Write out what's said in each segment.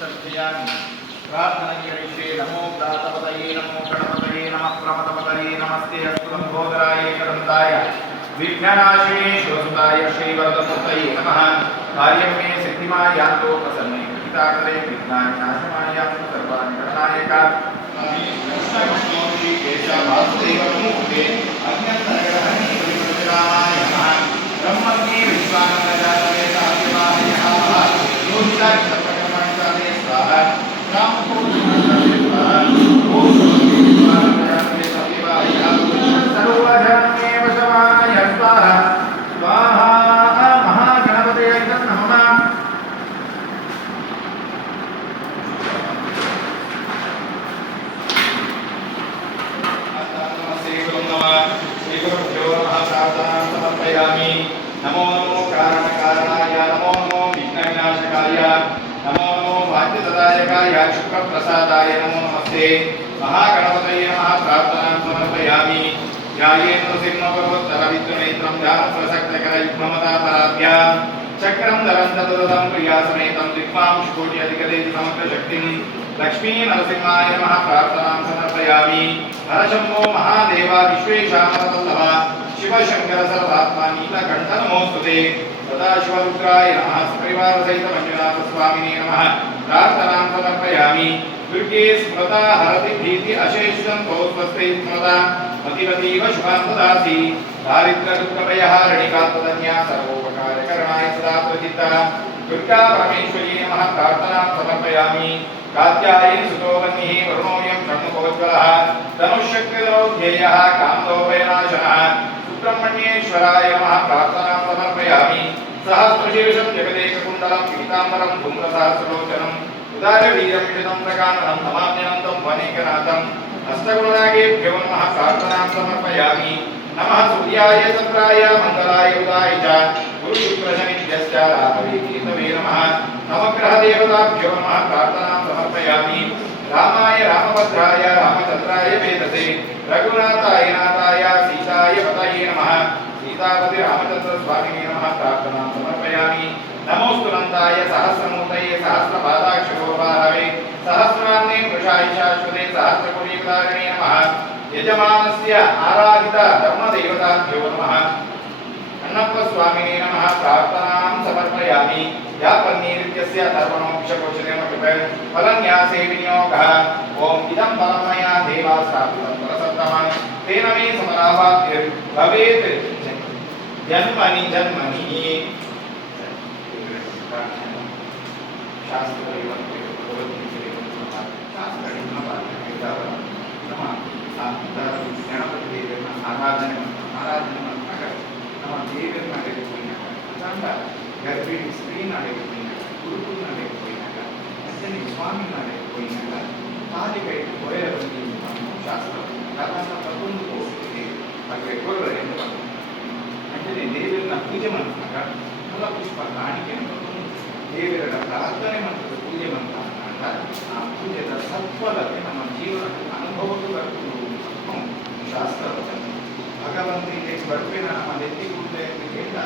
तर्पयामि प्रार्थनैश्वे नमो दातपतये नमो गणपतये नमः प्रमदपतये नमस्ते अस्तु लंबोदराय एकदन्ताय विघ्ननाशिने शिवसुताय श्रीवरदमूर्तये नमः कार्यं मे सिद्धिमायान्तो प्रसन्ने पिताकरे विघ्नानाशमायान्तु सर्वानिकटनायक कृष्णकृष्णोषि केशवासुदेवमूर्ते अज्ञन्तरगणहनि परिप्रतिरामाय नमः ब्रह्मज्ञे विश्वानन्दजातवे साध्यवाहयः योगिताय सर्वकर्माणि स्वाहा रामपूर्णमानन्दे स्वाहा ओम विश्वानन्दजातवे साध्यवाहयः सर्वजनमेव शमाय स्वाहा स्वाहा महागणपतये नमः समर्पयामि नमो नमो कारणकारणाय नमो नमो विघ्नविनाशकाय नमो नमो वाद्यदायकाय शुक्रप्रसादाय नमो नमस्ते महागणपतये नमः प्रार्थनां समर्पयामि ध्यायेन्द्र सिंहभवत्तरविद्युनेत्रं ध्यानप्रसक्तकरयुग्ममतापराभ्यां चक्रं धरं तदुदं प्रियासमेतं दिग्मांशकोटि अधिकदेति समग्रशक्तिं लक्ष्मी नरसिंहाय नमः प्रार्थनां समर्पयामि हरशंभो महादेवा विश्वेशामरवल्लभ शिवशंकर सर्वात्मा नीलकंठ नमोस्तुते सदाशिवरुद्राय नमः सपरिवार सहित मंजुनाथ स्वामिने नमः प्रार्थनां समर्पयामि दुर्गे स्मृता हरति भीति अशेषं स्वस्ते स्मृता मतिवतीव शुभां ददासि दारिद्र्य दुःखभयहारिणिकात्मधन्या सर्वोपकारकरणाय सदा प्रचिता दुर्गा परमेश्वरी नमः प्रार्थनां समर्पयामि कात्यायनी सुतोवन्निः वरुणोऽयं षण्मुखोज्ज्वलः धनुष्शक्तिधरो ध्येयः कामदोभयनाशनः सुब्रह्मण्येश्वराय नमः प्रार्थनां समर्पयामि सहस्रशीर्षं जगदेककुण्डलं पीताम्बरं धूम्रसहस्रलोचनम् उदारवीर्यं विशदं प्रकाण्डं नमाम्यनन्तं वनेकनाथं हस्तगुणनागेभ्यो नमः प्रार्थनां समर्पयामि नमः सूर्याय चन्द्राय मङ्गलाय उदाय च गुरुशुक्रशनिभ्यश्च राहवे केतवे नमः नवग्रहदेवताभ्यो नमः प्रार्थनां समर्पयामि रामाय रामभद्राय रामचन्द्राय वेदसे रघुनाथाय नाथाय सीताय पतये नमः सीतापति रामचन्द्रस्वामिने नमः प्रार्थनां समर्पयामि नमोऽस्तु नन्दाय सहस्रमूर्तये सहस्रपादाक्षरोभारवे सहस्रान्ने वृषाय शाश्वते सहस्रकुलीपदारिणे नमः यजमानस्य आराधित धर्मदेवताभ्यो नमः अन्नप्पस्वामिने नमः प्रार्थनां समर्पयामि या पन्नीरित्यस्य तर्पणोक्षकोचनेन फलन्यासे विनियोगः ओम इदं फलमया देवास्तापितं परसत्तमः तेन मे समरावाप्तिर्भवेत् जन्मनि जन्मनि शास्त्रदैवते ಗಣಪತಿದೇವರನ್ನ ಆರಾಧನೆ ಮಾಡ್ತಾರೆ ನಮ್ಮ ದೇವರನ್ನ ನಡೆದುಕೊಂಡಾಗ ಗರ್ಭಿಣಿ ಸ್ತ್ರೀ ನಡೆದುಕೊಂಡಾಗ ಗುರುಕುಲ ನಡೆದುಕೊಂಡಾಗ ಅಜ್ಜನಿ ಸ್ವಾಮಿ ನಡೆದುಕೊಂಡಾಗ ತಾಲಿಗೆ ಹೊರೆಯ ಶಾಸ್ತ್ರ ಅದನ್ನು ಪ್ರತಿಯೊಂದು ಹೋಗ್ತಿದೆ ಹಾಗೆ ಗೊರ್ರ ಎಂದು ಅಂದರೆ ದೇವರನ್ನ ಪೂಜೆ ಮಾಡಿದಾಗ ಫಲ ಪುಷ್ಪ ಕಾಣಿಕೆಯನ್ನು ದೇವರ ಪ್ರಾರ್ಥನೆ ಮಾಡ್ತದೆ ಪೂಜೆ ಮಾಡ್ತಾಗ ಆ ಪೂಜೆದ ಸತ್ಫಲತೆ ನಮ್ಮ ಜೀವನಕ್ಕೆ ಅನುಭವಕ್ಕೆ ಬರ್ತದೆ ಶಾಸ್ತ್ರ ಭಗವಂತನಿಗೆ ಬರ್ಬೇನ ನಮ್ಮ ನೆತ್ತಿಗುಂಡೆ ಅಂತ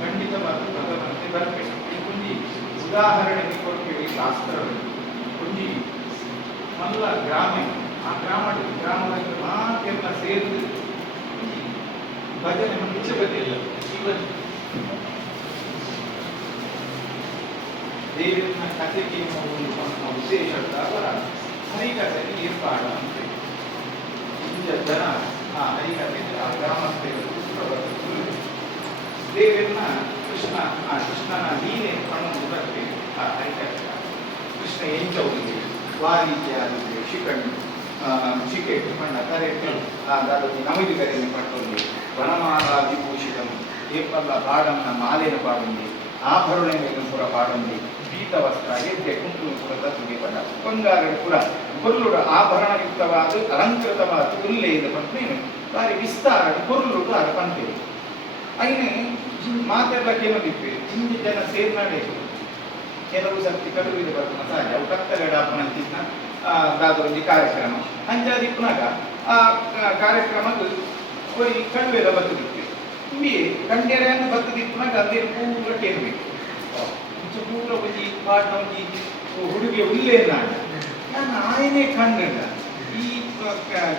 ಖಂಡಿತವಾಗಿ ಭಗವಂತೆ ಬರಬೇಕು ಒಂದು ಉದಾಹರಣೆಗೆ ಕೊಡ್ತೀವಿ ಶಾಸ್ತ್ರದಲ್ಲಿ ಒಂದು ಮಲ್ಲ ಗ್ರಾಮ ಆ ಗ್ರಾಮದಲ್ಲಿ ಮಾತೆಲ್ಲ ಸೇರಿದು ಭಜನೆ ಮುಂಚೆ ಬದಿಲ್ಲ ದೇವರನ್ನ ಕಥೆಗೆ ಉದ್ದೇಶದ ಹರಿಕಥೆಗೆ ಏರ್ಪಾಡು ಅಂತ ಜನ ಆ ಹರಿಕಥೆ ಆ ಗ್ರಾಮಸ್ಥರು ದೇವರನ್ನ ಕೃಷ್ಣನ ನೀನೆ ಕಣ್ಣು ಬರ್ತೇವೆ ಆ ಹರಿಕಥೆ ಕೃಷ್ಣ ಎಂಚೌದಿದೆ ವಾರೀತ್ಯಾದಿದೆ ಶಿಕಣ್ಣು ಶಿಕೆ ಕೃಷ್ಣ ಕರೆಟ್ಟು ದಾದಿ ನಮಿದು ಕರೆಯನ್ನು ಪಟ್ಟೊಂದು ವನಮಾಲ ವಿಭೂಷಿತಂ ಏಪಲ್ಲ ಪಾಡಂನ ಮಾಲೆನ ಪಾಡುಂದಿ ಆಭರಣ ಪುರ ಪಾಡುಂದಿ ಪೀತ ವಸ್ತ್ರ ಎದ್ದೆ ಕುಂಕುಮ ಪುರದ ತುಗೆ ಪಡ ಬಂಗಾರದ ಪುರ ಕೊರ್ಲುಡ ಆಭರಣಯುಕ್ತವಾದ ಅಲಂಕೃತವಾದ ಉಲ್ಲೇದ ಪಂಪೇನು ಬಾರಿ ವಿಸ್ತಾರ ಕೊರ್ಲುಡು ಅದು ಪಂಪೇನು ಐನೆ ಮಾತೆಲ್ಲ ಕೇಳಿದ್ವಿ ಹಿಂದಿ ಜನ ಸೇರ್ನಾಡೆ ಕೆಲವು ಸರ್ತಿ ಕಡುವಿದ ಬರ್ತಾನ ಸಹಜ ಅವು ಕತ್ತಲೆಡಾಪನಂತಿದ್ನ ದಾದೊಂದು ಕಾರ್ಯಕ್ರಮ ಅಂಜಾದಿ ಪುನಃ ಆ ಕಾರ್ಯಕ್ರಮದ ಕೊರಿ ಕಡುವೆಲ್ಲ ಬರ್ತದಿತ್ತು ಇಲ್ಲಿ ಕಂಡೆರೆಯನ್ನು ಬರ್ತದಿತ್ತು ಪುನಃ ಅದೇ ಪೂರ ಕೇಳಬೇಕು ಪೂರ ಒಂಜಿ ಪಾಡ್ನ ಒಂಜಿ ಹುಡುಗಿ ಉಳ್ಳೇ ನಾನು ಆಯನೇ ಕಂಡಿಲ್ಲ ಈ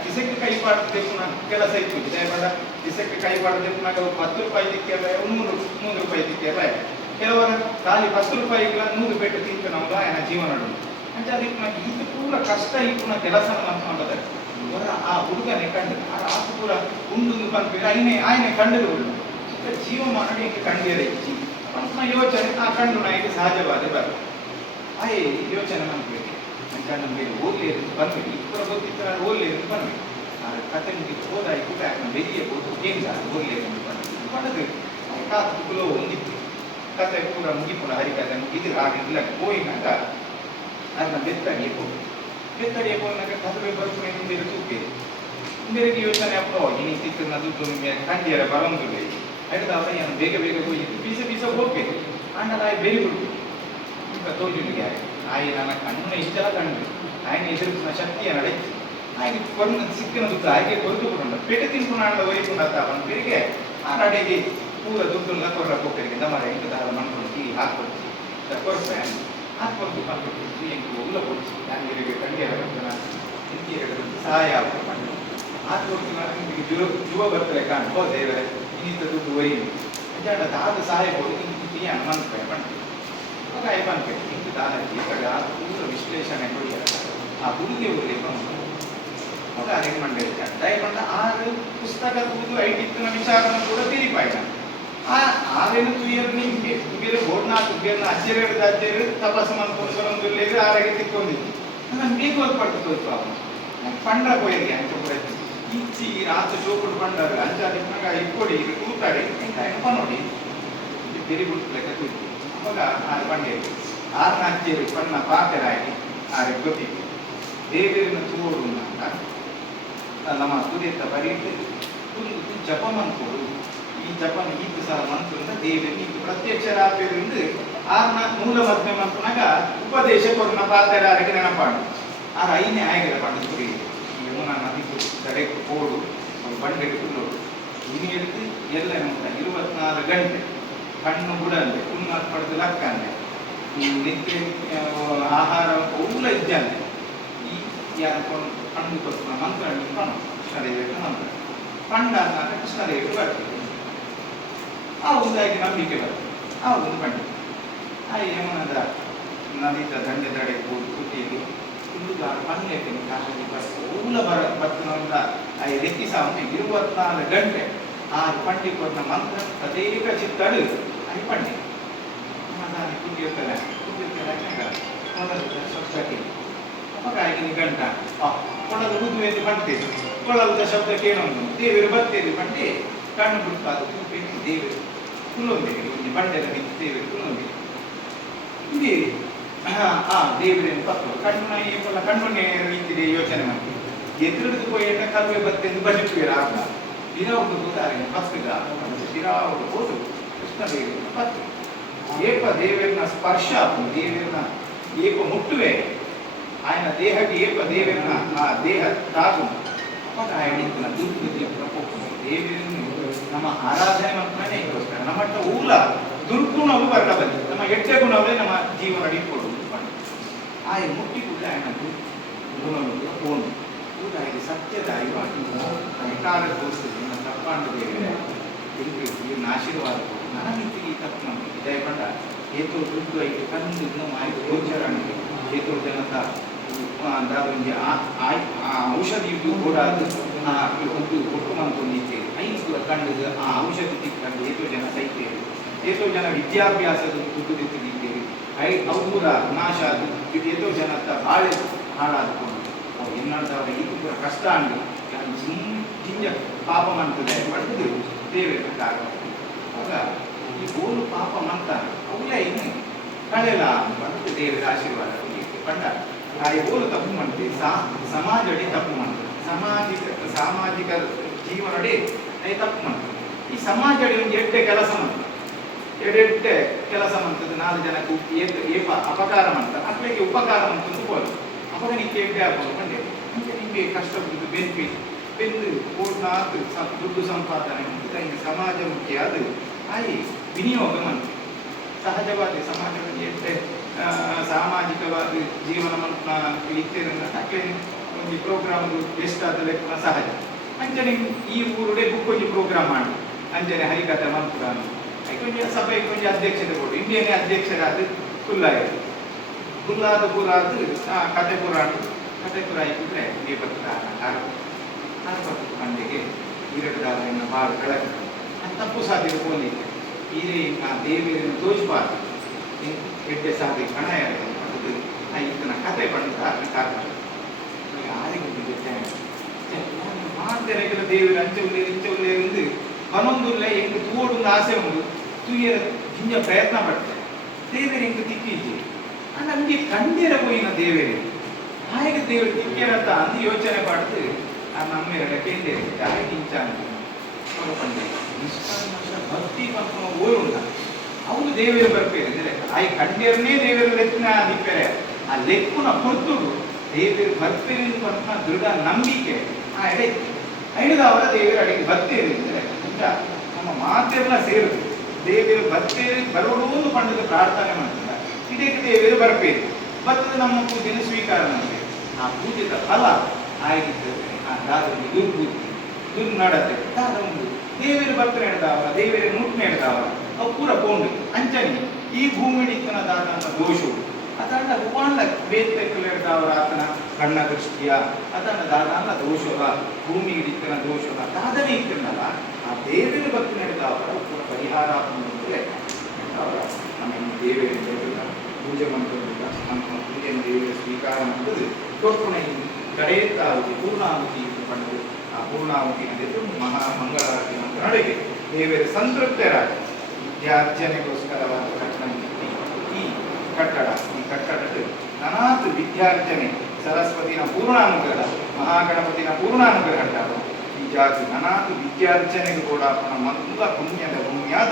ಕಿಸಕ್ಕೆ ಕೈ ಪಾಡಬೇಕು ಕೆಲಸ ಇತ್ತು ದಯಮಾಡ ಕಿಸಕ್ಕೆ ಕೈ ಪಾಡಬೇಕು ನಾಗ 10 ರೂಪಾಯಿ ದಿಕ್ಕೆಲ್ಲ 100 ರೂಪಾಯಿ ದಿಕ್ಕೆಲ್ಲ ಕೆಲವರ ಖಾಲಿ 10 ರೂಪಾಯಿಗಳ 100 ಪೇಟೆ ತಿಂತು ನಮ್ಗೆ ಆಯನ ಜೀವನ అంటే ಅದಕ್ಕೆ నాకు ಇದು ಪೂರ ಕಷ್ಟ ಇಪ್ಪುನ ಕೆಲಸ ಮಾಡ್ಕೊಂಡದ ಆ ಹುಡುಗನೇ ಕಂಡು ಆ ರಾತ್ರಿ ಪೂರ ಉಂಡು ಬಂದ್ಬಿಟ್ಟು ಆಯ್ನೆ ಕಂಡು ಜೀವ ಮಾಡಿ ಕಂಡಿರ ಇಚ್ಚಿ ನಮ್ಮ ಯೋಚನೆ ಆ ಕಂಡು ನಾಯಿಗೆ ಸಹಜವಾದ ಬರ ಆಯ್ ಯೋಚನೆ ಮಾಡ್ಬೇಕು ಅಂತ ನಮಗೆ ಓದ್ಲಿ ಬಂದ್ಬಿಟ್ಟು ಇಬ್ಬರ ಗೊತ್ತಿತ್ತ ಓದ್ಲಿ ಬಂದ್ಬಿಟ್ಟು ಆ ಕತೆ ಮುಗಿದು ಹೋದಾಯಿ ಕೂಡ ನಮ್ಮ ಬೆಳಿಗ್ಗೆ ಹೋದು ಕೇಂದ್ರ ಓದ್ಲಿ ಬಂದ್ಬಿಟ್ಟು ಬಂದದ್ದು ಕಾತ್ಕುಲೋ ಒಂದಿತ್ತು ಕತೆ ಪೂರ ಮುಗಿಪುಣ ಹರಿಕತೆ ಮುಗಿದು ಆಗಿಲ್ಲ ಹೋಯಿನಾಗ ಅದನ್ನ ಬೆತ್ತಡಿಗೆ ಹೋಗಿನಾಗ ಕಥೆ ಬರ್ತೀನಿ ಮುಂದೆ ತೂಕೆ ಮುಂದೆ ಯೋಚನೆ ಅಪ್ಪ ಇನಿ ತಿಕ್ಕ ದುಡ್ಡು ನಿಮಗೆ ಕಂಡಿಯರ ಬರಂಗಿಲ್ಲ ಆಯ್ತದ ಅವರ ಏನು ಬೇಗ ಹೋಗಿ ಪೀಸ ಹೋಗ್ಬೇಕು ಆಂಡಲ ಆಯ್ ಬೇರೆ ಬಿಡ್ಬೇಕು ಈಗ ತೋಜುನಿಗೆ ಆಯ್ ನನ್ನ ಕಣ್ಣಿನ ಇಷ್ಟೆಲ್ಲ ಕಂಡು ಆಯ್ನ ಎದುರಿಸಿನ ಶಕ್ತಿಯ ನಡೆಸಿ ಆಯ್ಕೆ ಕೊರನ ಸಿಕ್ಕಿನ ದುಡ್ಡು ಆಯ್ಕೆ ಕೊರತು ಬಿಡೋಣ ಪೇಟೆ ತಿನ್ಕೊಂಡು ಆಡದ ವೈಕುಂಡ ಅವನ ಬೇರಿಗೆ ಆ ನಡೆಗೆ ಪೂರ ದುಡ್ಡನ್ನ ಕೊರ್ರ ಹೋಗ್ಬೇಕು ನಮ್ಮ ಎಂಟು ದಾರ ಮಾಡ್ಕೊಂಡು ಈ ಹಾಕ್ಕೊಡ್ತೀವಿ ಕೊಡ್ತೇನೆ ಹಾಕ್ಕೊಡ್ತು ಮಾಡ್ಕೊಡ್ತೀವಿ ಎಂಟು ಉಲ್ಲ ಕೊಡ್ತೀವಿ ಯಾರಿಗೆ ಕಂಡಿಯರ ಕರ್ತನ ಸಹಾಯ ಆಗ್ಬೇಕು ಮಾಡಿ ಹಾಕ್ಕೊಡ್ತೀವಿ ನಿಮಗೆ ಜುವ ಬರ್ತಾರೆ ಕಾಣ್ಕೋ ದೇವರೇ ಇನ್ನಿತ ದುಡ್ಡು ಒಯ್ಯಿ ದಾದ ಸಹಾಯ ಕೊಡಿ ಅನುಮಾನಿಸ್ಬೇಕು ಮಾಡ್ತೀವಿ ಅವಾಗ ಅನುಮಾನಿಸ್ಬೇಕು ಇಂಟು ದಾದಕ್ಕೆ ಪೂರ ವಿಶ್ಲೇಷಣೆ ಕೊಡಿ ಆ ಹುಡುಗಿ ಅವಾಗ ಅರೇಂಜ್ ಮಾಡಿರ್ತಾರೆ ದಯಪಂಡ ಆರು ಪುಸ್ತಕ ಕೂದು ಐಟಿತ್ತಿನ ವಿಚಾರನ ಕೂಡ ತಿರಿಪಾಯ್ತ ಆರೇನು ತುಯ್ಯರು ನಿಮಗೆ ತುಗಿರು ಬೋಡ್ನಾ ತುಗಿಯನ್ನ ಅಚ್ಚರಿಯದ ಅಚ್ಚರಿ ತಪಸ್ಸು ಮಾಡ್ಕೊಂಡು ಆರೋಗ್ಯ ತಿಕ್ಕೊಂಡಿದ್ದು ನಾನು ಬೇಗ ಓದ್ಪಡ್ತು ತೋರಿಸು ಅವನು ಪಂಡ್ರ ಹೋಯಿಗೆ ಅಂತ ಪ್ರಯತ್ನ ಇಚ್ಚಿ ರಾತ್ರಿ ಚೋಪುಡು ಪಂಡರು ಅಂಚಾದಿನಾಗ ಇಕ್ಕೊಡಿ ಕೂತಾಡಿ ಎಂತ ನೋಡಿ ತಿರಿ ಬಿಡ್ತಕ್ಕ ಕೂತು ಅವಾಗ ಅದು ಬಂಡೆ ಆರ್ನ ಅಚ್ಚೇರಿ ಪಣ್ಣ ಪಾತೆರಾಗಿ ಆರೆ ಗೊತ್ತಿತ್ತು ದೇವರಿನ ತೋರು ಅಂತ ನಮ್ಮ ತುದಿತ ಬರೀட்டு ಜಪ ಮಂತ್ರು ಈ ಜಪನ ಈತು ಸಹ ಮಂತ್ರದ ದೇವರಿಗೆ ಇದು ಪ್ರತ್ಯಕ್ಷರಾಪಿருந்து ಆರ್ನ ಮೂಲ ಮಧ್ಯ ಮಂತ್ರನಾಗ ಉಪದೇಶ ಕೊರನ ಪಾತೆರಾರಿಗೆ ನೆನಪಾಡು ಆರ ಐನೇ ಆಗಿರ ಪಂಡ ಕುರಿ ಯಮುನಾ ನದಿ ದಡಕ್ಕೆ ಹೋಡು ಬಂಡೆಗೆ ಕುಲ್ಲೋಡು ಇನ್ನು எடுத்து ಎಲ್ಲ ನಮ್ಗೆ 24 ಗಂಟೆ ಕಣ್ಣು ಬಿಡಂದೆ ಪುಣ್ಯ ಪಡೆದು ಲಕ್ಕ ಅಂದೆ ನಿತ್ಯ ಆಹಾರ ಪೂಲ ಇದ್ದಂದೆ ಈ ಯಾರಕೊಂಡು ಕಣ್ಣು ಕೊಟ್ಟು ಮಂತ್ರ ಕೃಷ್ಣದೇವರ ಮಂತ್ರ ಪಂಡ ಅಂದಾಗ ಕೃಷ್ಣದೇವರು ಬರ್ತೀವಿ ಆ ಒಂದಾಗಿ ನಂಬಿಕೆ ಬರ್ತದೆ ಆ ಒಂದು ಪಂಡ ಆ ಯಮುನದ ನದಿತ ದಂಡೆ ದಡೆಗೆ ಹೋಗಿ ಕುಟ್ಟಿಯಲ್ಲಿ ಹುಡುಗಾರು ಪನ್ನೆಟ್ಟಿನ ಕಾಲದಲ್ಲಿ ಪೂಲ ಬರ್ತನಂತ ಆ ರೆಕ್ಕಿಸ 24 ಗಂಟೆ ಆ ಪಂಡಿ ಕೊಟ್ಟ ಮಂತ್ರ ತದೇಕ ಚಿತ್ತಡು ಅಲ್ಲಿ ಪಂಡಿ ಮಸಾಲೆ ಕುದಿಯುತ್ತಲ್ಲ ಮೊದಲು ಶಬ್ದಕ್ಕೆ ಅವಾಗ ಆಗಿನ ಗಂಟ ಕೊಡಲು ಉದ್ದು ಎಂದು ಪಂಡ್ತೇವೆ ಕೊಳಲದ ಶಬ್ದ ಕೇಳೋದು ದೇವರು ಬರ್ತೇವೆ ಪಂಡಿ ಕಣ್ಣು ಬಿಡ್ತಾದು ದೇವರು ಕುಲ್ಲೊಂದಿಗೆ ಒಂದು ಬಂಡೆದ ಬಿದ್ದು ದೇವರು ಕುಲ್ಲೊಂದಿಗೆ ಇಲ್ಲಿ ದೇವರೇನು ಪತ್ತು ಕಣ್ಣು ಕಣ್ಣುನೇ ರೀತಿದೆ ಯೋಚನೆ ಮಾಡ್ತೀವಿ ಎದುರಿದು ಪೋಯಿಟ ಕಲ್ವೆ ಬತ್ತೆಂದು ಬಜಿಟ್ವೀರ ಆಗ ದಿರಾವುದು ಹೋದಾರೆ ಪತ್ರಿಗ ದಿರಾವುದು ಹೋದು ಕೃಷ್ಣದೇವರ ಪತ್ರಿ ಏಕ ದೇವರನ್ನ ಸ್ಪರ್ಶ ದೇವರನ್ನ ಏಕ ಮುಟ್ಟುವೆ ఆయన ದೇಹಕ್ಕೆ ಏಕ ದೇವರನ್ನ ಆ ದೇಹ ತಾಗು ಅವಾಗ ఆయన ದುರ್ಬುದ್ಧಿ ಪ್ರಕೋಪ ದೇವರನ್ನು ನಮ್ಮ ಆರಾಧನೆ ಮಾಡ್ತಾನೆ ಇರೋಸ್ಕರ ನಮ್ಮಟ್ಟ ಊಲ ದುರ್ಗುಣವು ಬರಲ ಬಂದು ನಮ್ಮ ಎಟ್ಟೆ ಗುಣವೇ ನಮ್ಮ ಜೀವನ ನಡಿಕೊಡು ಆಯ ಮುಟ್ಟಿ ಕೂಡ ఆయన ಗುಣಗಳು ಫೋನು ಕೂಡ ಇದು ಸತ್ಯದ ಅರಿವಾಗಿ ಅಧಿಕಾರ ತೋರಿಸಿದ್ರು ನನ್ನ ತಪ್ಪಾಂಡು ದೇವರೇ ಇವ್ರನ್ನ ಆಶೀರ್ವಾದ ಕೊಡು ನನಗೆ ತಪ್ಪು ನಮಗೆ ದಯಪಂಡ ಏತೋ ದುಡ್ಡು ಐದು ಕಂದು ಇನ್ನೂ ಮಾಹಿತಿ ಗೋಚರ ಏತೋ ಜನತ ದಾದೊಂದು ಔಷಧಿ ಕೂಡ ಒಂದು ಕೊಟ್ಟುಮಂತೊಂದಿದ್ದೇವೆ ಐದು ಕಂಡು ಆ ಔಷಧಿ ತಿಕ್ಕೊಂಡು ಏತೋ ಜನ ಸೈತೇವೆ ಏತೋ ಜನ ವಿದ್ಯಾಭ್ಯಾಸದ ದುಡ್ಡು ತಿಂದಿದ್ದೇವೆ ಅವರ ನಾಶ ಇದು ಏತೋ ಜನತ ಬಾಳೆ ಹಾಳಾದ್ಕೊಂಡು ಅವ್ರು ಏನಾಡ್ದವ್ರ ಇದು ಕೂಡ ಕಷ್ಟ ಅಂಡು ಹಿಂಜ ಪಾಪ ಮಾಡ್ತದೆ ಪಡೆದು ದೇವರ ಕಾರಣ ಆಗ ಈ ಬೋಲು ಪಾಪ ಮಾಡ್ತಾರೆ ಅವಲೇ ಇನ್ನು ಕಳೆಯಲ್ಲ ಬಂದು ದೇವರ ಆಶೀರ್ವಾದ ಪಂಡ ಆ ಬೋಲು ತಪ್ಪು ಮಾಡ್ತೀವಿ ಸಮಾಜಡಿ ತಪ್ಪು ಮಾಡ್ತಾರೆ ಸಾಮಾಜಿಕ ಜೀವನಡಿ ತಪ್ಪು ಮಾಡ್ತಾರೆ ಈ ಸಮಾಜಡಿ ಒಂದು ಎಡ್ಡೆ ಕೆಲಸ ಮಾಡ್ತಾರೆ ಎಡೆಡ್ಡೆ ಕೆಲಸ ಮಾಡ್ತದೆ 4 ಜನಕ್ಕೆ ಏಪ ಅಪಕಾರ ಮಾಡ್ತಾರೆ ಅಟ್ಲಿಗೆ ಉಪಕಾರ ಮಾಡ್ತಂದು ಬೋದು ಅವಾಗ ನಿಮಗೆ ಎಡ್ಡೆ ಆಗ್ಬೋದು ಬಂದೆ ನಿಮಗೆ ಕಷ್ಟ ಬಿದ್ದು ಬೆಂದು ಕೋಟ್ನಾಲ್ಕು ದುಡ್ಡು ಸಂಪಾದನೆ ಹಿಂಗೆ ಸಮಾಜ ಮುಖ್ಯ ಅದು ಆಯಿ ವಿನಿಯೋಗ ಮಾಡ್ತೀವಿ ಸಹಜವಾದ ಸಮಾಜದಲ್ಲಿ ಎಷ್ಟೇ ಸಾಮಾಜಿಕವಾದ ಜೀವನವನ್ನು ಇತ್ತೇನ ತಕ್ಕೆ ಒಂದು ಪ್ರೋಗ್ರಾಮ್ ಎಷ್ಟಾದ ಲೆಕ್ಕ ಸಹಜ ಅಂಚನೆ ಈ ಊರುಡೆ ಬುಕ್ಕೊಂಜಿ ಪ್ರೋಗ್ರಾಮ್ ಮಾಡಿ ಅಂಚನೆ ಹರಿಕಥೆ ಮಲ್ಪುರಾನು ಕೊಂಚ ಸಭೆ ಕೊಂಚ ಅಧ್ಯಕ್ಷತೆ ಕೊಡು ಇಂಡಿಯನ್ನೇ ಅಧ್ಯಕ್ಷರಾದ ಕುಲ್ಲಾಯಿತು ಕುಲ್ಲಾದ ಪುರಾದ ಕತೆ ಪುರಾಣ ಕತೆ ಪುರ ಇದ್ದರೆ ಮಂಡಿಗೆ ಇರಡದಾರನ್ನ ಭಾಳ ಬೆಳಕು ತಪ್ಪು ಸಾಧ್ಯ ಹೋಲಿಕ್ಕೆ ಈರೇ ಆ ದೇವಿಯನ್ನು ತೋರಿಸಬಾರ್ದು ಎಡ್ಡೆ ಸಾಧಿ ಕಣ ಅದು ಈತನ ಕತೆ ಬಂದ ಕಾರಣ ಮಾತೆರೆಗಳ ದೇವರು ಅಂಚೆ ಪನೊಂದುಲ್ಲ ಎಂಟು ತೂವೊಂದು ಆಸೆ ಉಂಟು ತೂಯರ ಗಿಂಜ ಪ್ರಯತ್ನ ಪಡ್ತಾರೆ ದೇವರು ಎಂಟು ತಿಕ್ಕಿಜಿ ನಮಗೆ ಕಂಡಿರ ಹೋಯಿನ ದೇವರೇ ಹಾಗೆ ದೇವರು ತಿಕ್ಕೇನಂತ ಅಂದು ಯೋಚನೆ ಪಡ್ದು ನಮ್ಮೆರಡ ಕೇಂದ್ರ ಹಾಗೆ ಇಂಚ ಭಕ್ತಿ ಮತ್ತು ಓರುಂಡ ಅವನು ದೇವರು ಬರ್ಪೇರೆ ಆಯ್ ಕಂಡಿಯರನ್ನೇ ದೇವರು ಲೆಕ್ಕಿನ ದಿಪ್ಪರೆ ಆ ಲೆಕ್ಕುನ ಹೊರತುಡು ದೇವರು ಬರ್ಪೇರೆ ಅಂತ ದೃಢ ನಂಬಿಕೆ ಆ ಎಡೆ ಐದವರ ದೇವರು ಅಡಿಗೆ ಬರ್ತೀರಿ ಅಂದರೆ ನಮ್ಮ ಮಾತೆಲ್ಲ ಸೇರುದು ದೇವರು ಬರ್ತೇವೆ ಬರೋದು ಪಂಡದ ಪ್ರಾರ್ಥನೆ ಮಾಡ್ತಾರೆ ಇದಕ್ಕೆ ದೇವರು ಬರ್ಪೇರಿ ಬರ್ತದೆ ನಮ್ಮ ಪೂಜೆನ ಸ್ವೀಕಾರ ಮಾಡ್ಬೇಕು ಆ ಪೂಜೆದ ಫಲ ಆಗಿರ್ತದೆ ಆ ದಾದಲ್ಲಿ ದುರ್ಬುದ್ಧಿ ದುರ್ನಡತೆ ದಾದ ಒಂದು ದೇವರು ಭಕ್ತರ ಹಿಡ್ದಾವರ ದೇವರ ಮುಟ್ನೆ ಹಿಡ್ದಾವರ ಅವು ಪೂರ ಪೋಂಡು ಅಂಚನಿ ಈ ಭೂಮಿ ನಿತ್ತನ ದಾದಂತ ದೋಷವು ಅದನ್ನ ಭಗವಾನ್ಲ ಬೇತ್ತೆಕ್ಕಲು ಹಿಡ್ದಾವರ ಆತನ ಕಣ್ಣ ದೃಷ್ಟಿಯ ಅದನ್ನ ದಾದಾನ ದೋಷವ ಭೂಮಿ ಹಿಡಿತನ ದೋಷವ ದಾದನೆ ಇತ್ತನಲ್ಲ ಆ ದೇವರ ಭಕ್ತನ ಹಿಡ್ದಾವರ ಪೂರ ಪರಿಹಾರ ನಮ್ಮ ದೇವರಿಂದ ಪೂಜೆ ಮಾಡ್ಕೊಂಡಿಲ್ಲ ನಮ್ಮ ಪೂಜೆಯನ್ನು ದೇವರ ಸ್ವೀಕಾರ ಮಾಡೋದು ಕೊಟ್ಟುಣೆ ಕಡೆಯುತ್ತಾವತಿ ಪೂರ್ಣಾಹುತಿ ಪಡೆದು ಆ ಪೂರ್ಣಾಹುತಿ ಅಂದರೆ ಮಹಾ ಮಂಗಳಾರತಿ ಮಂತ್ರ ನಡೆಗೆ ದೇವರ ಸಂತೃಪ್ತರಾಗಿ ವಿದ್ಯಾರ್ಜನೆಗೋಸ್ಕರವಾದ ಕಟ್ಟಡ ಈ ಕಟ್ಟಡಕ್ಕೆ ನಾನಾತ್ ವಿದ್ಯಾರ್ಜನೆ ಸರಸ್ವತಿನ ಪೂರ್ಣಾನುಗ್ರಹ ಮಹಾಗಣಪತಿನ ಪೂರ್ಣಾನುಗ್ರಹ ಅಂటారు ಈ ಜಾತಿ ನಾನಾತ್ ವಿದ್ಯಾರ್ಜನೆಗೆ ಕೂಡ ಮಂಗಳ ಪುಣ್ಯದ ಭೂಮಿಯಾದ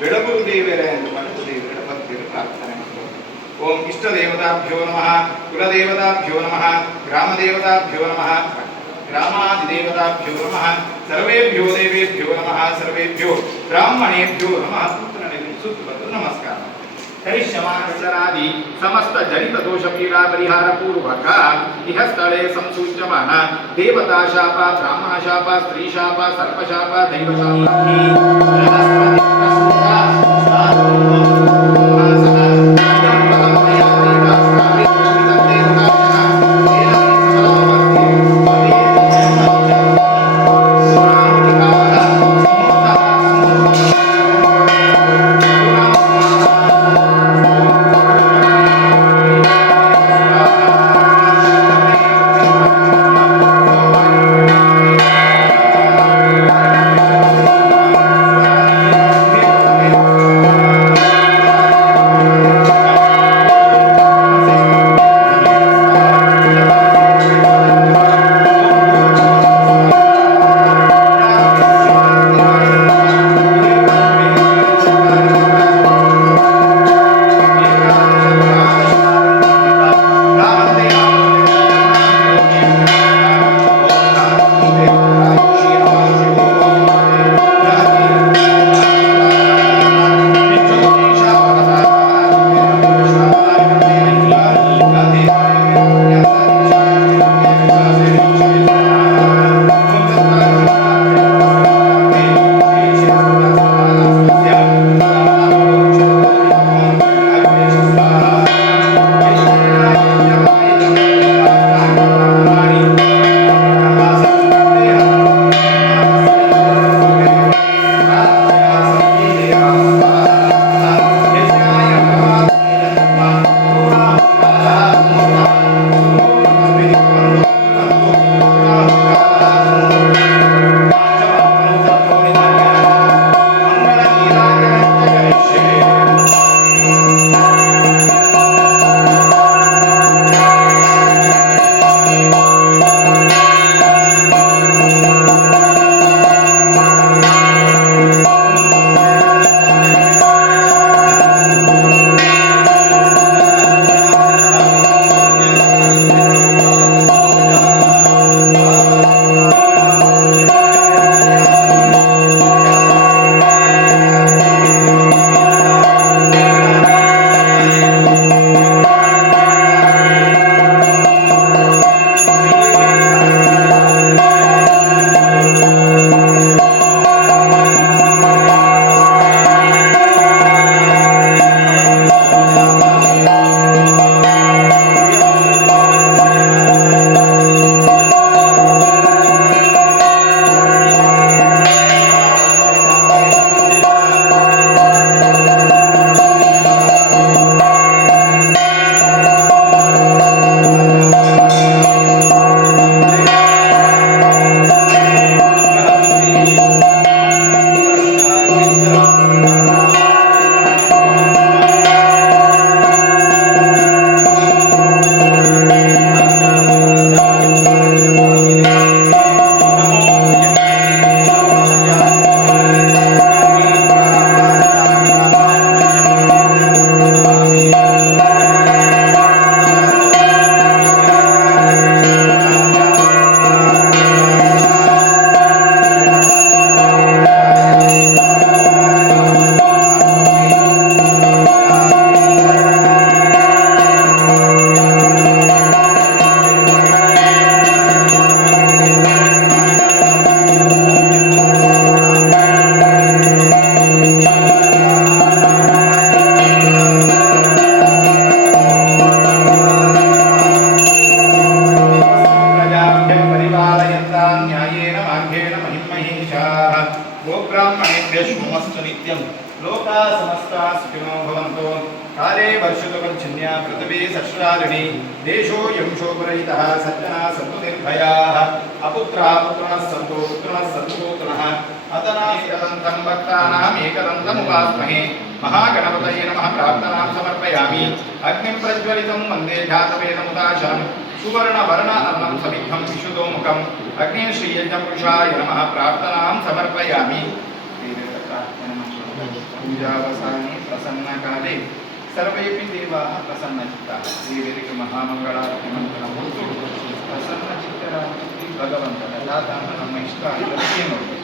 ಬೆಳಗುರು ದೇವರ ಎಂದು ಪಡೆದು ದೇವರ ಭಕ್ತಿಯ ಪ್ರಾರ್ಥನೆ ಮಾಡಿದರು. ಓಂ ಇಷ್ಟ ದೇವತಾಭ್ಯೋ ನಮಃ ಕುಲದೇವತಾಭ್ಯೋ ನಮಃ ಗ್ರಾಮದೇವತಾಭ್ಯೋ ನಮಃ ಗ್ರಾಮಾದಿದೇವತಾಭ್ಯೋ ನಮಃ ಸರ್ವೇಭ್ಯೋ ದೇವೇಭ್ಯೋ ನಮಃ ಸರ್ವೇಭ್ಯೋ ಬ್ರಾಹ್ಮಣೇಭ್ಯೋ ನಮಃ ಪುತ್ರನಿಗೆ ಸುತ್ತಬದ್ದು ನಮಸ್ಕಾರ. ಕರಿಷ್ಯಮಾನರಾದಿ ಸಮಸ್ತ ಜನಿತ ದೋಷ ಪೀಡಾ ಪರಿಹಾರ ಪೂರ್ವಕ ಇಹ ಸ್ಥಳೇ ಸಂಸೂಚ್ಯಮಾನ ದೇವತಾ ಶಾಪ ಬ್ರಾಹ್ಮಣ ಶಾಪ ಸ್ತ್ರೀ ಶಾಪ ಸರ್ಪ ಶಾಪ ದೈವ ಸಂವತ್ಸರಾಣಿ ದೇಶೋಯಂ ಶೋಭರಹಿತಃ ಸಜ್ಜನಾ ಸಂತು ನಿರ್ಭಯಾಃ ಅಪುತ್ರಃ ಪುತ್ರನಃ ಸಂತು ಪುತ್ರನಃ ಸಂತು ಪುತ್ರನಃ ಅತನಾಸಿಕದಂತಂ ಭಕ್ತಾನಾಂ ಏಕದಂತಮುಪಾಸ್ಮಹೇ ಮಹಾಗಣಪತಯೇ ನಮಃ ಪ್ರಾರ್ಥನಾಂ ಸಮರ್ಪಯಾಮಿ ಅಗ್ನಿಂ ಪ್ರಜ್ವಲಿತಂ ವಂದೇ ಜಾತವೇದಮುದಾಶಂ ಸುವರ್ಣ ವರ್ಣ ಅನ್ನಂ ಸಮಿಗ್ಧಂ ವಿಶುದೋಮುಖಂ ಅಗ್ನೇ ಶ್ರೀಯಜ್ಞ ಪುರುಷಾಯ ನಮಃ ಪ್ರಾರ್ಥನಾಂ ಸಮರ್ಪಯಾಮಿ पूजावसाने प्रसन्नकाले सर्वेपि देवाः प्रसन्नचित्ताः देवರಿಗೆ ಮಹಾಮಂಗಳಾರತಿ ಮಂತ್ರ ಹೊತ್ತು ಪ್ರಸನ್ನಚಿತ್ತರಾಗಿ ಭಗವಂತನ ದಾತಾನ ನಮ್ಮ ಇಷ್ಟ ಇದಕ್ಕೆ ನೋಡಿ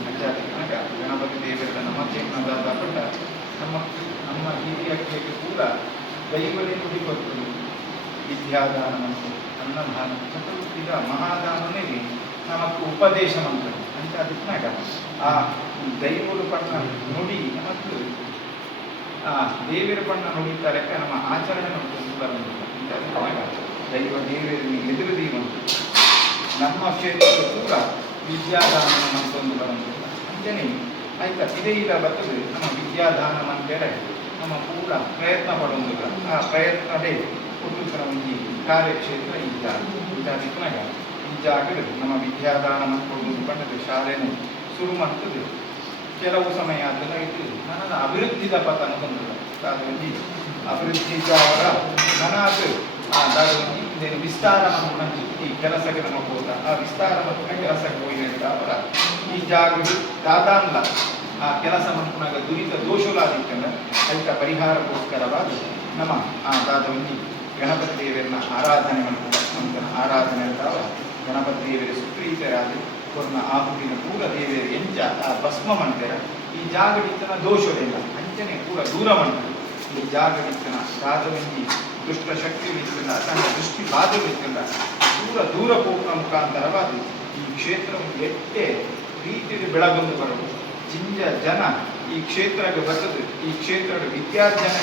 ಅಂಚಾದಿನಾಗ ಗಣಪತಿ ದೇವರ ನಮಸ್ತೆಯನ್ನಾದ ಪಟ್ಟ ನಮ್ಮ ಹಿರಿಯಕ್ಕೆ ಕೂಡ ದೈವವೇ ನುಡಿಕೊಟ್ಟು ವಿದ್ಯಾದಾನ ಮಂತ್ರ ಅನ್ನದಾನ ಚತುರ್ಥಿಗ ಮಹಾದಾನನಿಗೆ ನಮకు ಉಪದೇಶ ಮಂತ್ರ ಅಂಚಾದಿನಾಗ ಆ ದೈವರು ಪಣ್ಣ ನುಡಿ ಮತ್ತು ದೇವರ ಪಣ್ಣ ನುಡಿತಾರೆ ನಮ್ಮ ಆಚರಣೆ ನೋಡ್ಕೊಂಡು ಬರಬೇಕು ದೈವ ದೇವರನ್ನು ಎದುರುದಿ ಬಂತು ನಮ್ಮ ಕ್ಷೇತ್ರದ ಕೂಡ ವಿದ್ಯಾದಾನ ಮಂತೊಂದು ಬರಂತಿಲ್ಲ ಅಂಜನೆ ಆಯ್ತಾ ಇದೇ ಇಲ್ಲ ಬರ್ತದೆ ನಮ್ಮ ವಿದ್ಯಾದಾನ ಮಂತೇಳಿ ನಮ್ಮ ಕೂಡ ಪ್ರಯತ್ನ ಪಡೋದಿಲ್ಲ ಆ ಪ್ರಯತ್ನವೇ ಕುಟುಂಬ ಒಂದು ಕಾರ್ಯಕ್ಷೇತ್ರ ಇದ್ದಾಗ ಜಾಗರು ನಮ್ಮ ವಿದ್ಯಾದಾನ ಮಂತ್ಕೊಂಡು ಪಂಡದ ಶಾಲೆಯನ್ನು ಶುರು ಮಾಡ್ತದೆ ಕೆಲವು ಸಮಯ ಅದೆಲ್ಲ ಇಟ್ಟು ನನ್ನ ಅಭಿವೃದ್ಧಿದ ಪಥ ಅನ್ಕೊಂಡ್ರು ದಾದವಂಜಿ ಅಭಿವೃದ್ಧಿ ಅವರ ನನಾದು ದಾದವಂಜಿ ಇದೇನು ವಿಸ್ತಾರ ಮಂಚಿ ಈ ಕೆಲಸಕ್ಕೆ ನಮ್ಮ ಹೋದ ಆ ವಿಸ್ತಾರ ಮಂತ್ರ ಕೆಲಸಕ್ಕೆ ಹೋಗಿ ಅವರ ಈ ಜಾಗಗಳು ದಾದಾನ್ಲ ಆ ಕೆಲಸ ಮಂತ್ನಾಗ ದುರಿತ ದೋಷಲಾದಿತ್ತಂದ್ರೆ ಅದಕ್ಕೆ ಪರಿಹಾರಕ್ಕೋಸ್ಕರವಾಗಿ ನಮ್ಮ ದಾದವಂಜಿ ಗಣಪತಿ ದೇವರನ್ನ ಆರಾಧನೆ ಮಂತ್ರ ಆರಾಧನೆ ಅಂತ ಗಣಪತಿ ದೇವರ ಸುಪ್ರೀತರಾದ ಕೊರ್ನ ಆಹುತಿನ ಪೂರ ದೇವಿಯರ ಎಂಚ ಆ ಭಸ್ಮ ಮಂಟರ ಈ ಜಾಗಡಿತನ ದೋಷವಿಲ್ಲ ಅಂಚನೆ ಪೂರ ದೂರ ಮಂಟರು ಈ ಜಾಗಡಿತನ ರಾಜವಂಜಿ ದುಷ್ಟ ಶಕ್ತಿ ಇತ್ತಿಲ್ಲ ತನ್ನ ದೃಷ್ಟಿ ಬಾಧವಿತ್ತಿಲ್ಲ ದೂರ ಪೋಪನ ಮುಖಾಂತರವಾದ ಈ ಕ್ಷೇತ್ರವನ್ನು ಎಟ್ಟೆ ರೀತಿಯಲ್ಲಿ ಬೆಳಗೊಂಡು ಬರಲು ಜಿಂಜ ಜನ ಈ ಕ್ಷೇತ್ರಕ್ಕೆ ಬರ್ತದೆ ಈ ಕ್ಷೇತ್ರದ ವಿದ್ಯಾರ್ಜನ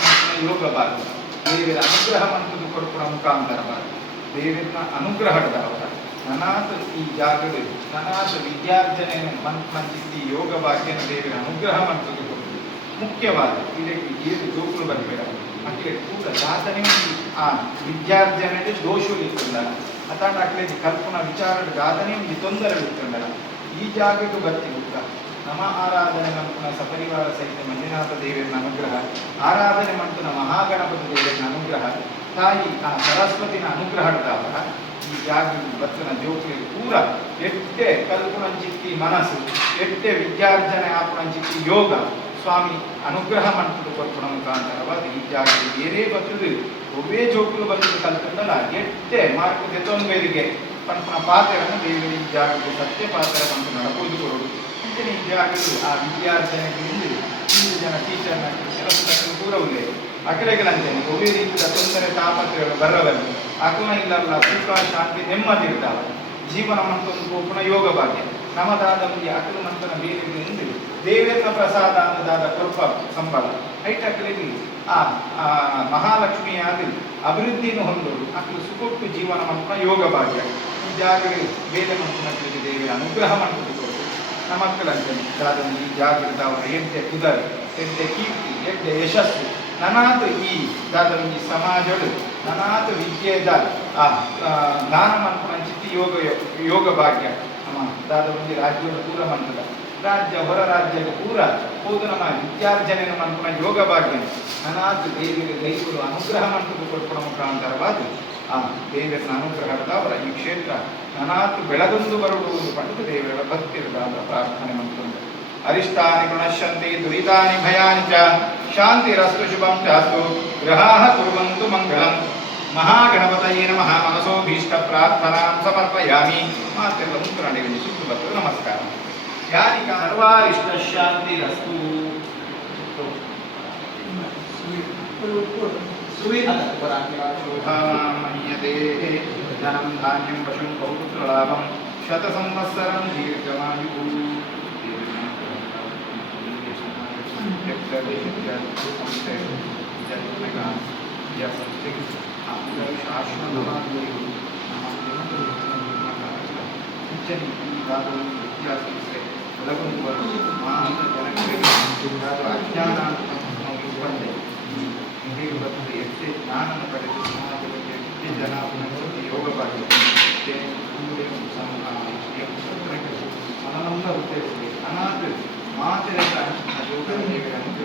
ಯೋಗ ಬಾರದು ದೇವರ ಅನುಗ್ರಹ ಮಂತ್ರದ ಕೊಡುವ ಮುಖಾಂತರವಾದ ದೇವರನ್ನ ಅನುಗ್ರಹದ ಅವರ ನನಾಥ ಈ ಜಾಗದಲ್ಲಿ ನನಾಥ ವಿದ್ಯಾರ್ಜನೆಯನ್ನು ಮಂಚಿಸಿ ಯೋಗ ಭಾಗ್ಯನ ದೇವರ ಅನುಗ್ರಹ ಮಂತ್ರದ ಕೊಡುವುದು ಮುಖ್ಯವಾದ ಇದಕ್ಕೆ ಏನು ಜೋಕುಲು ಬರಬೇಡ ಮಕ್ಕಳಿಗೆ ಕೂಡ ಸಾಧನೆ ಆ ವಿದ್ಯಾರ್ಜನೆಗೆ ದೋಷವಿತ್ತಲ್ಲ ಅತಾಂಡ ಅಕ್ಲೇಜಿ ಕಲ್ಪನಾ ವಿಚಾರದ ಸಾಧನೆ ಒಂದು ತೊಂದರೆ ಇತ್ತಲ್ಲ ಈ ಜಾಗಕ್ಕೆ ಬರ್ತಿ ಕೂಡ ನಮ ಆರಾಧನೆ ಮಂತ್ನ ಸಪರಿವಾರ ಸಹಿತ ಮಂಜುನಾಥ ದೇವರ ಅನುಗ್ರಹ ಆರಾಧನೆ ಮಂತ್ನ ಮಹಾಗಣಪತಿ ದೇವರ ಅನುಗ್ರಹ ತಾಯಿ ಆ ಸರಸ್ವತಿನ ಅನುಗ್ರಹದ ಈ ಜಾಗ ಬತ್ತನ ಜೋಕಿ ಪೂರ ಎಟ್ಟೆ ಕಲ್ಪುಣಂಚಿತ್ತಿ ಮನಸ್ಸು ಎಟ್ಟೆ ವಿದ್ಯಾರ್ಜನೆ ಆಪುಣಂಚಿತ್ತಿ ಯೋಗ ಸ್ವಾಮಿ ಅನುಗ್ರಹ ಮಂತ್ರದ ಕೊರ್ಪುಣ ಮುಖಾಂತರವಾದ ಈ ಜಾಗ ಬೇರೆ ಬರ್ತದೆ ಒಬ್ಬೇ ಜೋಕುಲು ಬರ್ತದೆ ಕಲ್ತಂದಲ್ಲ ಎಟ್ಟೆ ಮಾರ್ಗ ತೆತ್ತೊಂಬೇರಿಗೆ ಪಂಪನ ಪಾತ್ರವನ್ನು ದೇವರ ಈ ಜಾಗಕ್ಕೆ ಸತ್ಯ ಪಾತ್ರ ಮಂತ್ರ ನಡಪುವುದು ಕೊಡೋದು ಅಂಚನೆ ಈ ಜಾಗಕ್ಕೆ ಆ ವಿದ್ಯಾರ್ಜನೆಗೆ ಜನ ಟೀಚರ್ನ ಕೆಲಸದ ಪೂರವಿದೆ ಅಕಡೆಗಳಂತೇನೆ ಒಬ್ಬೇ ರೀತಿಯ ತೊಂದರೆ ತಾಪತ್ರಗಳು ಬರಬಲ್ಲ ಅಗುಣ ಇಲ್ಲಲ್ಲ ಸುಖ ಶಾಂತಿ ನೆಮ್ಮದಿ ಇರ್ತಾವ ಜೀವನ ಮಂತೊಂದು ಪುನಃ ಯೋಗ ಭಾಗ್ಯ ನಮ್ಮದಾದ ಮುಂದೆ ಅಕಲು ಮಂತನ ಬೇರೆ ದೇವೇಂದ್ರ ಪ್ರಸಾದ ಅನ್ನದಾದ ಕೃಪ ಸಂಬಳ ಹೈಟಕ್ಕಲಿಗೆ ಆ ಮಹಾಲಕ್ಷ್ಮಿಯಾದ ಅಭಿವೃದ್ಧಿಯನ್ನು ಹೊಂದೋದು ಅಕಲು ಸುಖಕ್ಕೆ ಜೀವನ ಮಂತ್ರ ಯೋಗ ಭಾಗ್ಯ ಈ ಜಾಗಗಳಿಗೆ ಬೇರೆ ಮಂತ್ರಗಳಿಗೆ ದೇವಿಯ ಅನುಗ್ರಹ ಮಂತ್ರದ ಕೊಟ್ಟು ನಮ್ಮ ಮಕ್ಕಳಂತೇನೆ ದಾದಂದು ಈ ಜಾಗದ ಅವರ ಎಂಟೆ ಕುದರ್ ಎಂಟೆ ಕೀರ್ತಿ ಎಂಟೆ ಯಶಸ್ಸು ನನಾಥ ಈ ದಾದಂದು ಸಮಾಜಗಳು ನನಾಥ ವಿದ್ಯೆದ ಆ ಜ್ಞಾನ ಮಂತ್ರ ಚಿತ್ತಿ ಯೋಗ ಭಾಗ್ಯ ನಮ್ಮ ದಾದಂದು ರಾಜ್ಯದ ಪೂರ ಮಂತ್ರದ ರಾಜ್ಯ ಹೊರ ರಾಜ್ಯದ ಪೂರ ಹೋದು ನಮ್ಮ ವಿದ್ಯಾರ್ಜನೆಯನ್ನು ಮಂತ್ರ ಯೋಗ ಭಾಗ್ಯ ನನಾಥ ದೇವಿಗೆ ದೈವರು ಅನುಗ್ರಹ ಮಂತ್ರದ ಕೊಡ್ಕೊಳ ಮುಖಾಂತರವಾದ ಆ ದೇವರನ್ನ ಅನುಗ್ರಹದ ಅವರ ಈ ಕ್ಷೇತ್ರ ನನಾಥ ಬೆಳಗೊಂದು ಬರುವುದು ಪಂಡಿತ ದೇವರ ಭಕ್ತಿರದಾದ ಪ್ರಾರ್ಥನೆ ಮಂತ್ರ ಅರಿಷ್ಟಾನಿ ಪ್ರಣಶ್ಯಂತಿ ದುರಿತಾನಿ ಭಯಾನಿ ಚ ಶಾಂತಿರಸ್ತು ಶುಭಂ ಚಾಸ್ತು ಗ್ರಹಾಃ ಕುರ್ವಂತು ಮಂಗಳಂ ಮಹಾಗಣಪತಯೇ ನಮಃ ಮನಸೋಭೀಷ್ಟ ಪ್ರಾರ್ಥನಾಂ ಸಮರ್ಪಯಾಮಿ ಮಾತೆಲ್ಲ ಮುಂದೆ ನಡೆಯಲಿ ಸುತ್ತು ಬರ್ತದೆ ನಮಸ್ಕಾರ ಯಾರಿಕ ಸರ್ವಾರಿಷ್ಟ ಶಾಂತಿರಸ್ತು ಶೋಭಾಮನ್ಯತೆ ಧನಂ ಧಾನ್ಯಂ ಪಶುಂ ಪೌತ್ರಲಾಭಂ ಶತ ಸಂವತ್ಸರಂ ದೀರ್ಘಮಾಯುಃ ಅಜ್ಞಾನ ಎಷ್ಟೇ ಜ್ಞಾನವನ್ನು ಪಡೆದು ಸಮಾಜಕ್ಕೆ ज्याला आपण योग पाहिजे ते अनानंद होते अनाथ ಮಾತಿನಿಂದ ಯೋಗಗಳನ್ನು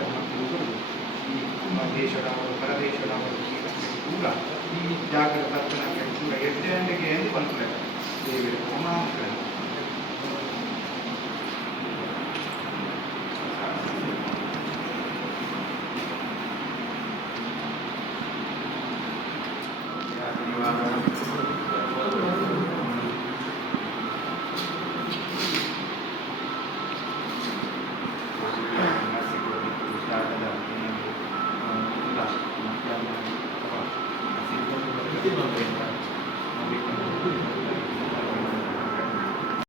ದೇಶದವರು ಪರದೇಶದವರು ಕೂಡ ಈ ಜಾಗೃತ ಕೂಡ ಎಡ್ಡೆಂಡಿಗೆ ಎಂದು ಬಂದಿದ್ದಾರೆ ದೇವಿಯ ಅನಾಥಗಳು